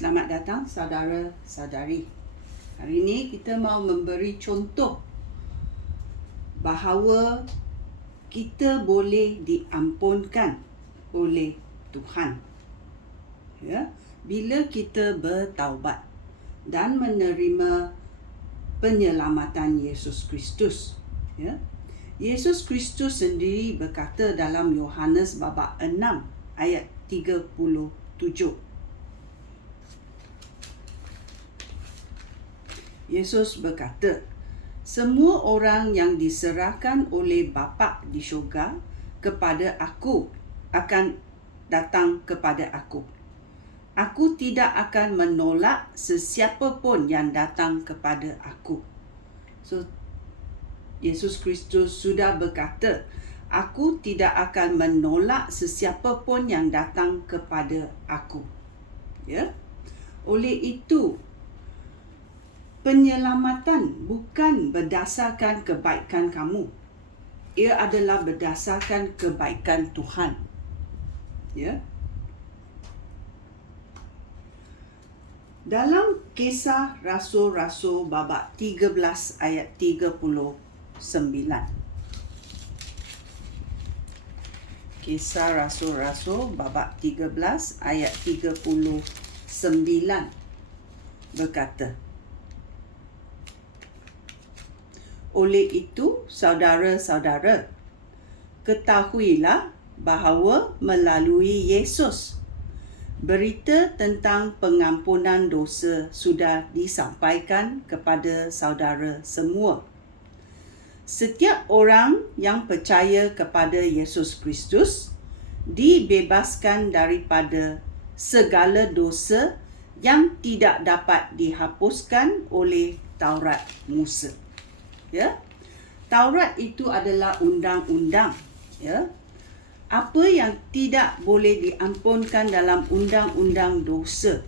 Selamat datang saudara-saudari. Hari ini kita mau memberi contoh bahawa kita boleh diampunkan oleh Tuhan. Ya, bila kita bertaubat dan menerima penyelamatan Yesus Kristus. Ya. Yesus Kristus sendiri berkata dalam Yohanes bab 6 ayat 37. Yesus berkata, semua orang yang diserahkan oleh Bapa di syurga kepada aku akan datang kepada aku. Aku tidak akan menolak sesiapa pun yang datang kepada aku. So, Yesus Kristus sudah berkata, Aku tidak akan menolak sesiapa pun yang datang kepada aku. Ya? Oleh itu, penyelamatan bukan berdasarkan kebaikan kamu. Ia adalah berdasarkan kebaikan Tuhan. Ya. Dalam kisah Rasul-Rasul babak 13 ayat 39. Kisah Rasul-Rasul babak 13 ayat 39 berkata, Oleh itu, saudara-saudara, ketahuilah bahawa melalui Yesus, berita tentang pengampunan dosa sudah disampaikan kepada saudara semua. Setiap orang yang percaya kepada Yesus Kristus dibebaskan daripada segala dosa yang tidak dapat dihapuskan oleh Taurat Musa ya? Taurat itu adalah undang-undang ya? Apa yang tidak boleh diampunkan dalam undang-undang dosa?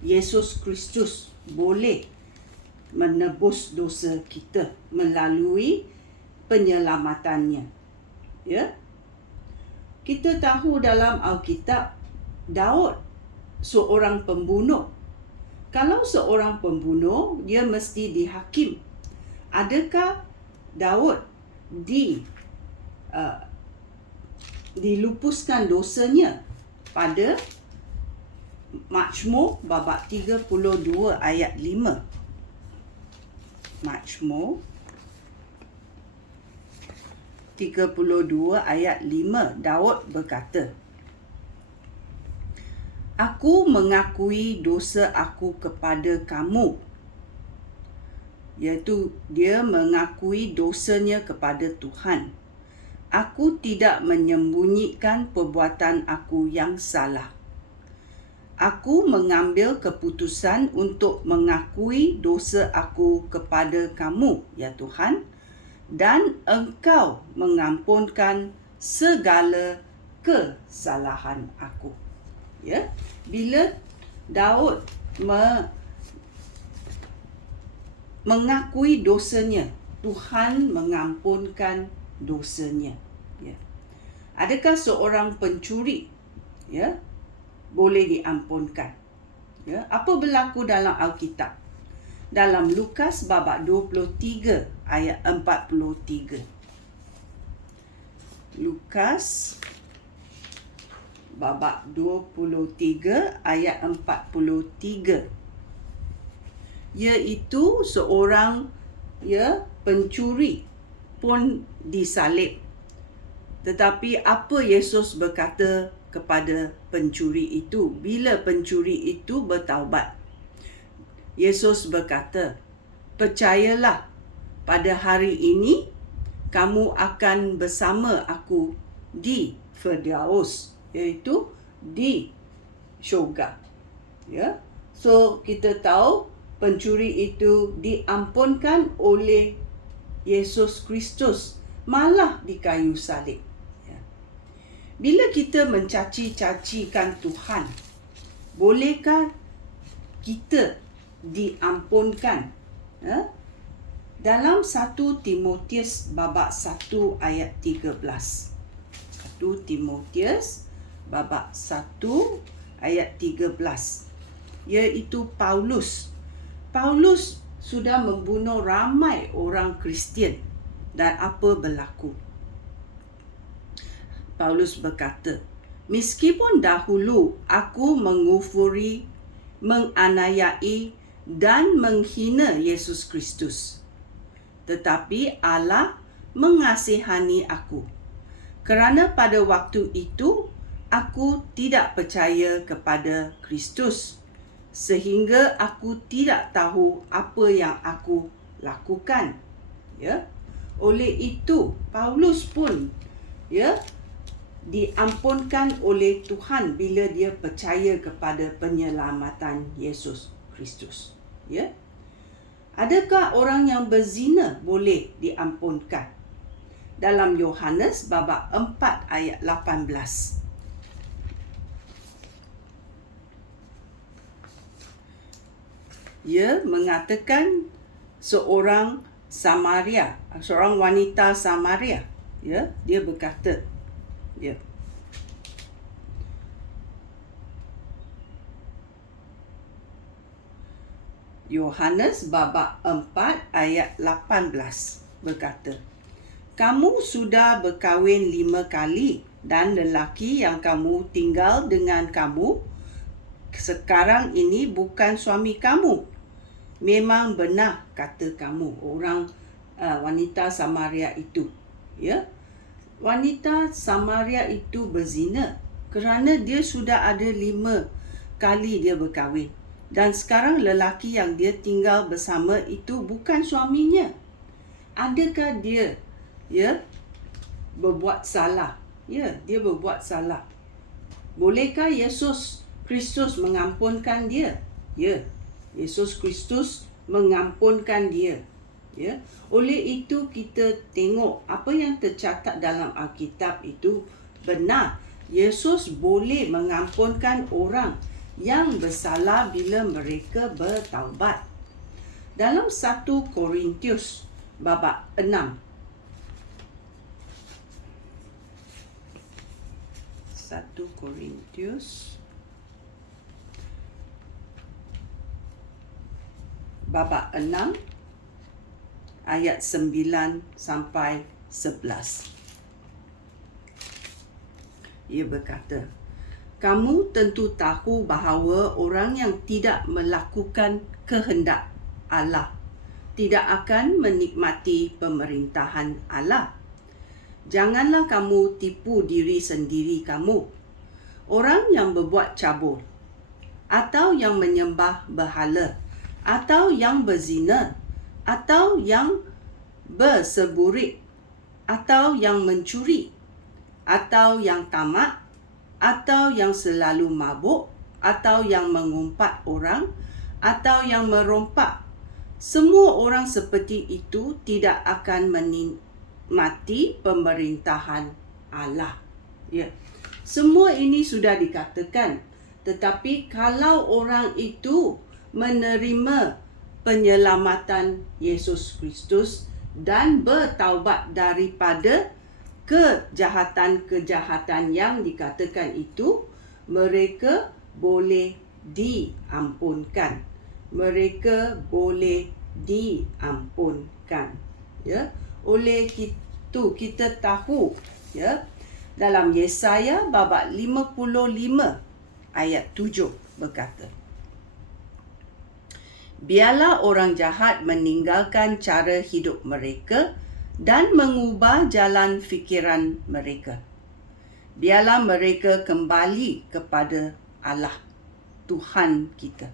Yesus Kristus boleh menebus dosa kita melalui penyelamatannya ya? Kita tahu dalam Alkitab Daud seorang pembunuh. Kalau seorang pembunuh dia mesti dihakim adakah Daud di uh, dilupuskan dosanya pada Majmur babak 32 ayat 5 Majmur 32 ayat 5 Daud berkata Aku mengakui dosa aku kepada kamu iaitu dia mengakui dosanya kepada Tuhan. Aku tidak menyembunyikan perbuatan aku yang salah. Aku mengambil keputusan untuk mengakui dosa aku kepada kamu, ya Tuhan, dan Engkau mengampunkan segala kesalahan aku. Ya, bila Daud me- mengakui dosanya. Tuhan mengampunkan dosanya. Ya. Adakah seorang pencuri ya boleh diampunkan? Ya apa berlaku dalam alkitab? Dalam Lukas babak 23 ayat 43 Lukas babak 23 ayat 43 iaitu seorang ya pencuri pun disalib. Tetapi apa Yesus berkata kepada pencuri itu? Bila pencuri itu bertaubat Yesus berkata percayalah pada hari ini kamu akan bersama aku di Firdaus iaitu di syurga. Ya so kita tahu pencuri itu diampunkan oleh Yesus Kristus malah di kayu salib. Ya. Bila kita mencaci-cacikan Tuhan, bolehkah kita diampunkan? Ya? Dalam 1 Timotius babak 1 ayat 13. 1 Timotius babak 1 ayat 13 iaitu Paulus. Paulus sudah membunuh ramai orang Kristian dan apa berlaku? Paulus berkata, Meskipun dahulu aku mengufuri, menganiayai dan menghina Yesus Kristus, tetapi Allah mengasihani aku. Kerana pada waktu itu aku tidak percaya kepada Kristus sehingga aku tidak tahu apa yang aku lakukan. Ya. Oleh itu Paulus pun ya diampunkan oleh Tuhan bila dia percaya kepada penyelamatan Yesus Kristus. Ya. Adakah orang yang berzina boleh diampunkan? Dalam Yohanes bab 4 ayat 18. Ia mengatakan seorang Samaria, seorang wanita Samaria, ya, dia berkata, Ya. Yohanes babak 4 ayat 18 berkata, Kamu sudah berkahwin lima kali dan lelaki yang kamu tinggal dengan kamu sekarang ini bukan suami kamu. Memang benar kata kamu orang uh, wanita Samaria itu. Ya wanita Samaria itu berzina kerana dia sudah ada lima kali dia berkahwin. Dan sekarang lelaki yang dia tinggal bersama itu bukan suaminya. Adakah dia ya berbuat salah? Ya, dia berbuat salah. Bolehkah Yesus Kristus mengampunkan dia? Ya, Yesus Kristus mengampunkan dia. Ya. Oleh itu kita tengok apa yang tercatat dalam Alkitab itu benar. Yesus boleh mengampunkan orang yang bersalah bila mereka bertaubat. Dalam 1 Korintius bab 6 1 Korintius bab 6 ayat 9 sampai 11. Ia berkata, Kamu tentu tahu bahawa orang yang tidak melakukan kehendak Allah tidak akan menikmati pemerintahan Allah. Janganlah kamu tipu diri sendiri kamu. Orang yang berbuat cabul atau yang menyembah berhala atau yang berzina atau yang berseburik atau yang mencuri atau yang tamak atau yang selalu mabuk atau yang mengumpat orang atau yang merompak. Semua orang seperti itu tidak akan menikmati pemerintahan Allah. Ya. Semua ini sudah dikatakan. Tetapi kalau orang itu menerima penyelamatan Yesus Kristus dan bertaubat daripada kejahatan-kejahatan yang dikatakan itu mereka boleh diampunkan. Mereka boleh diampunkan ya. Oleh itu kita tahu ya dalam Yesaya bab 55 ayat 7 berkata biarlah orang jahat meninggalkan cara hidup mereka dan mengubah jalan fikiran mereka. Biarlah mereka kembali kepada Allah, Tuhan kita.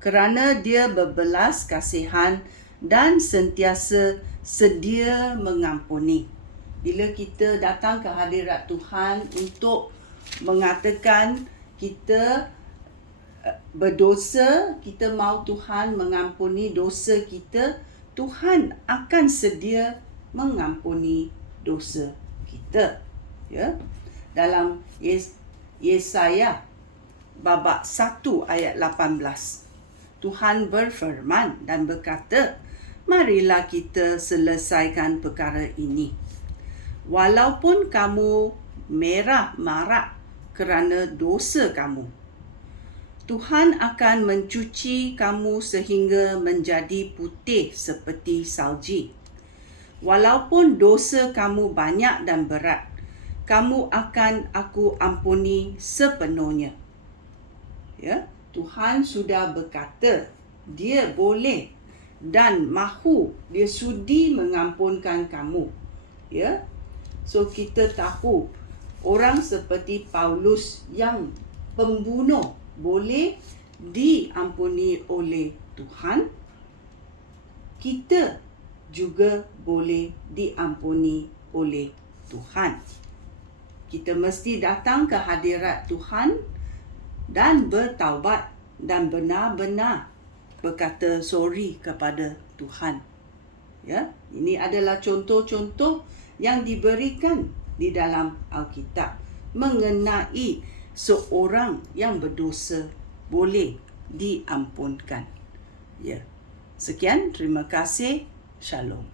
Kerana dia berbelas kasihan dan sentiasa sedia mengampuni. Bila kita datang ke hadirat Tuhan untuk mengatakan kita berdosa, kita mau Tuhan mengampuni dosa kita, Tuhan akan sedia mengampuni dosa kita. Ya. Dalam Yes Yesaya babak 1 ayat 18. Tuhan berfirman dan berkata, "Marilah kita selesaikan perkara ini. Walaupun kamu merah marah kerana dosa kamu, Tuhan akan mencuci kamu sehingga menjadi putih seperti salji. Walaupun dosa kamu banyak dan berat, kamu akan aku ampuni sepenuhnya. Ya, Tuhan sudah berkata, dia boleh dan mahu dia sudi mengampunkan kamu. Ya. So kita tahu orang seperti Paulus yang pembunuh boleh diampuni oleh Tuhan, kita juga boleh diampuni oleh Tuhan. Kita mesti datang ke hadirat Tuhan dan bertaubat dan benar-benar berkata sorry kepada Tuhan. Ya, ini adalah contoh-contoh yang diberikan di dalam Alkitab mengenai seorang yang berdosa boleh diampunkan. Ya. Sekian, terima kasih. Shalom.